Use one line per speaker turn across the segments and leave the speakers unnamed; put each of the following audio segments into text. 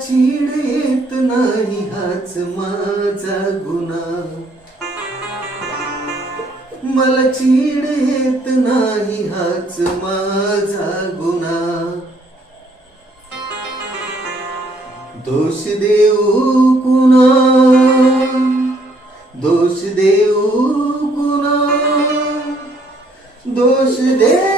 चीड नाही हाच माझा गुन्हा मला चीड येत नाही हाच माझा गुन्हा दोष देऊ कुणा? दोष देऊ कुणा? दोष देऊ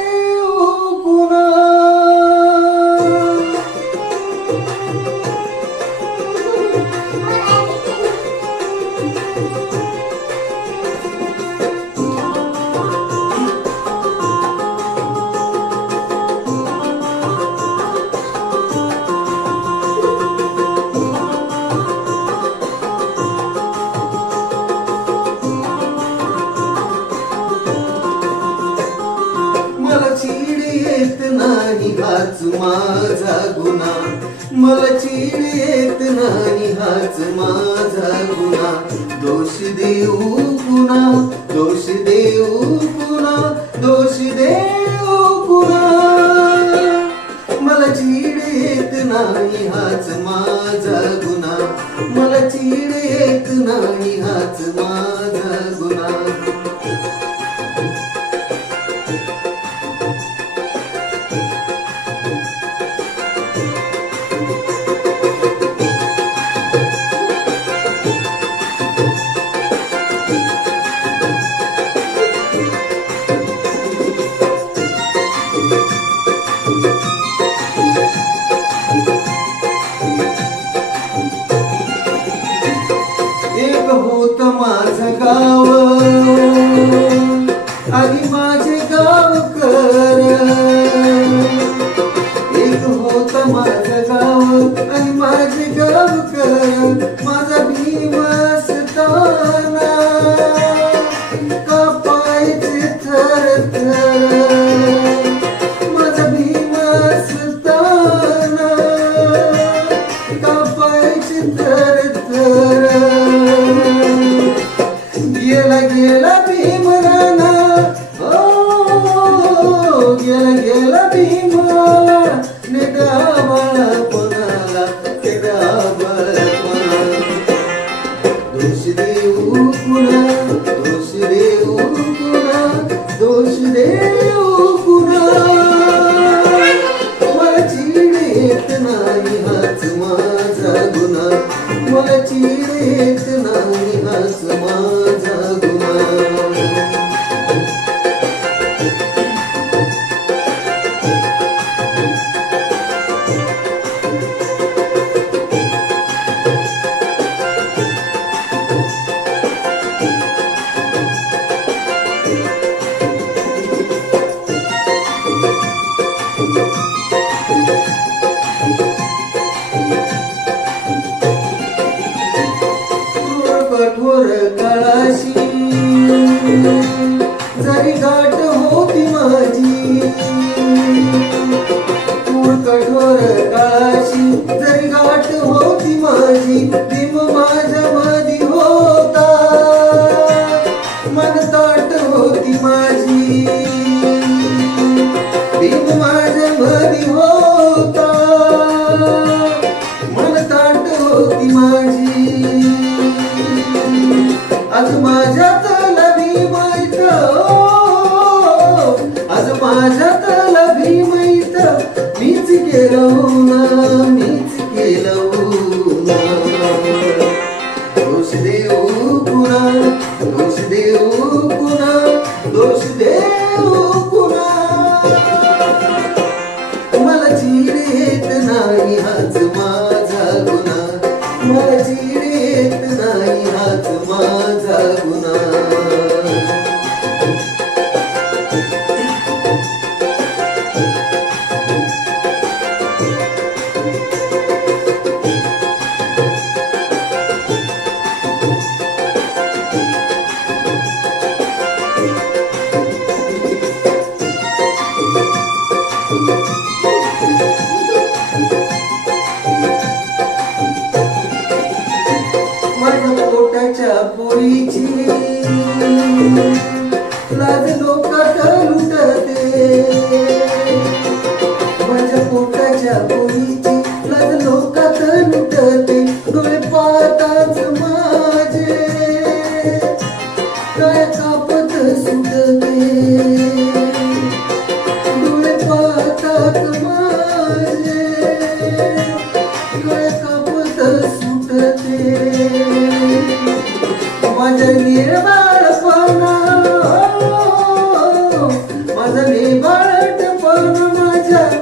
नाही हाच माझा गुन्हा. मला चीड येत नाही हाच माझा गुन्हा. दोष देऊ पुन्हा दोष देऊ पुन्हा दोष देऊ पुन्हा. Thank you. অভিমান get meet get on.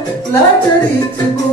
Blackberry to